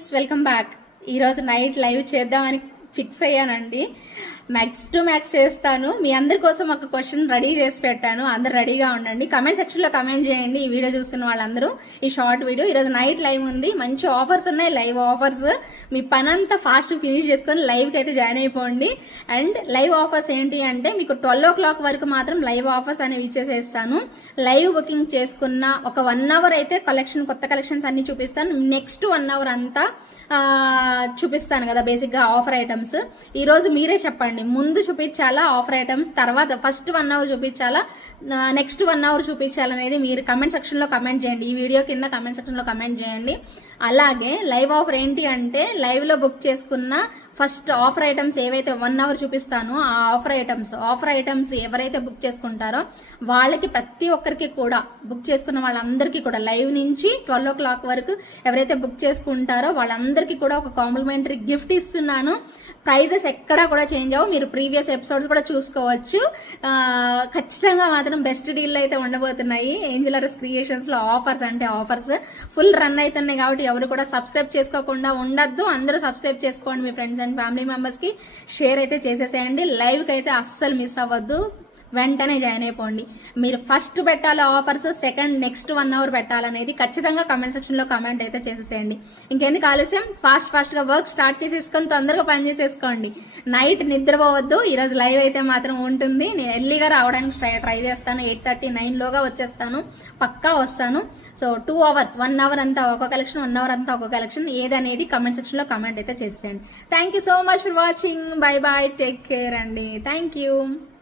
Girls, welcome back. ఈరోజు night live చేద్దామని fix అయ్యానండి. మ్యాక్స్ టు మ్యాక్స్ చేస్తాను. మీ అందరి కోసం ఒక క్వశ్చన్ రెడీ చేసి పెట్టాను. అందరు రెడీగా ఉండండి. కమెంట్ సెక్షన్లో కమెంట్ చేయండి. ఈ వీడియో చూస్తున్న వాళ్ళందరూ ఈ షార్ట్ వీడియో. ఈరోజు నైట్ లైవ్ ఉంది. మంచి ఆఫర్స్ ఉన్నాయి, లైవ్ ఆఫర్స్. మీ పని అంతా ఫాస్ట్ ఫినిష్ చేసుకొని లైవ్కి అయితే జాయిన్ అయిపోండి. అండ్ లైవ్ ఆఫర్స్ ఏంటి అంటే మీకు 12 o'clock వరకు మాత్రం లైవ్ ఆఫర్స్ అనేవి ఇచ్చేసేస్తాను. లైవ్ బుకింగ్ చేసుకున్న ఒక 1 hour అయితే కొత్త కలెక్షన్స్ అన్ని చూపిస్తాను. నెక్స్ట్ 1 hour అంతా చూపిస్తాను కదా బేసిక్గా ఆఫర్ ఐటమ్స్. ఈరోజు మీరే చెప్పండి, ముందు చూపించాలా ఆఫర్ ఐటమ్స్, తర్వాత ఫస్ట్ 1 hour చూపించాలా, నెక్స్ట్ 1 hour చూపించాలనేది మీరు కమెంట్ సెక్షన్లో కమెంట్ చేయండి. ఈ వీడియో కింద కమెంట్ సెక్షన్లో కమెంట్ చేయండి. అలాగే లైవ్ ఆఫర్ ఏంటి అంటే లైవ్లో బుక్ చేసుకున్న ఫస్ట్ ఆఫర్ ఐటమ్స్ ఏవైతే 1 hour చూపిస్తానో ఆ ఆఫర్ ఐటమ్స్ ఎవరైతే బుక్ చేసుకుంటారో వాళ్ళకి ప్రతి ఒక్కరికి కూడా, బుక్ చేసుకున్న వాళ్ళందరికీ కూడా లైవ్ నుంచి 12 o'clock వరకు ఎవరైతే బుక్ చేసుకుంటారో వాళ్ళందరికీ కూడా ఒక కాంప్లిమెంటరీ గిఫ్ట్ ఇస్తున్నాను. ప్రైజెస్ ఎక్కడా కూడా చేంజ్ అవ్వవు. మీరు ప్రీవియస్ ఎపిసోడ్స్ కూడా చూసుకోవచ్చు. ఖచ్చితంగా మాత్రం బెస్ట్ డీల్ అయితే ఉండబోతున్నాయి. ఏంజలరస్ క్రియేషన్స్లో ఆఫర్స్ అంటే ఆఫర్స్ ఫుల్ రన్ అవుతున్నాయి కాబట్టి ఎవరు కూడా సబ్స్క్రైబ్ చేసుకోకుండా ఉండద్దు. అందరూ సబ్స్క్రైబ్ చేసుకోండి. మీ ఫ్రెండ్స్ అండ్ ఫ్యామిలీ మెంబర్స్కి షేర్ అయితే చేసేసేయండి. లైవ్కి అయితే అస్సలు మిస్ అవ్వద్దు. వెంటనే జాయిన్ అయిపోండి. మీరు ఫస్ట్ పెట్టాలి ఆఫర్స్, సెకండ్ నెక్స్ట్ 1 hour పెట్టాలనేది ఖచ్చితంగా కమెంట్ సెక్షన్లో కమెంట్ అయితే చేసేసేయండి. ఇంకెందుకు ఆలస్యం, ఫాస్ట్గా వర్క్ స్టార్ట్ చేసేసుకొని తొందరగా పని చేసేసుకోండి. నైట్ నిద్రపోవద్దు. ఈరోజు లైవ్ అయితే మాత్రం ఉంటుంది. నేను ఎర్లీగా రావడానికి ట్రై చేస్తాను. 8:30, 9లోగా వచ్చేస్తాను. పక్కా వస్తాను. సో 2 hours, 1 hour అంతా ఒక కలెక్షన్, 1 hour అంతా ఒక కలెక్షన్, ఏదనేది కమెంట్ సెక్షన్లో కమెంట్ అయితే చేసేయండి. Thank you so much for watching. Bye bye, take care అండి. Thank you.